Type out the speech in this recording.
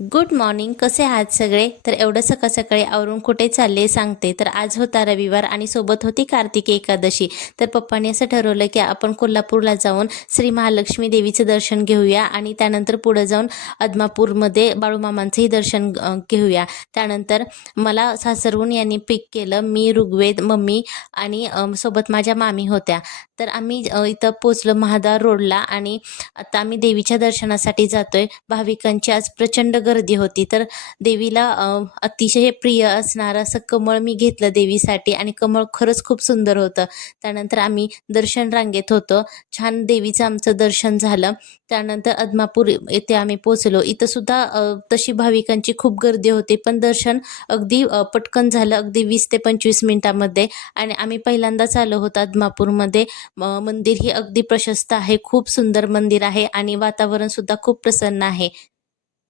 Good morning. कसे आहात सगळे? तर एवढं सकाळ सकाळी आवरून कुठे चालले सांगते. तर आज होता रविवार आणि सोबत होती कार्तिकी एकादशी. तर पप्पांनी असं ठरवलं की आपण कोल्हापूरला जाऊन श्री महालक्ष्मी देवीचं दर्शन घेऊया आणि त्यानंतर पुढे जाऊन आदमापूरमध्ये बाळूमामांचंही दर्शन घेऊया. त्यानंतर मला सासरहून यांनी पिक केलं. मी, ऋग्वेद, मम्मी आणि सोबत माझ्या मामी होत्या. तर आम्ही इथं पोचलो महाद्वार रोडला आणि आता आम्ही देवीच्या दर्शनासाठी जातोय. भाविकांची आज प्रचंड गर्दी होती. तर देवीला अतिशय प्रिय असणारं असं कमळ मी घेतलं देवीसाठी आणि कमळ खरंच खूप सुंदर होतं. त्यानंतर आम्ही दर्शन रांगेत होतो. छान देवीचं आमचं दर्शन झालं. त्यानंतर आदमापूर येथे आम्ही पोचलो. इथं सुद्धा तशी भाविकांची खूप गर्दी होती, पण दर्शन अगदी पटकन झालं, अगदी 20 ते 25 मिनिटामध्ये. आणि आम्ही पहिल्यांदाच आलो होतो आदमापूरमध्ये. मंदिर ही अगदी प्रशस्त आहे, खूप सुंदर मंदिर आहे आणि वातावरण सुद्धा खूप प्रसन्न आहे.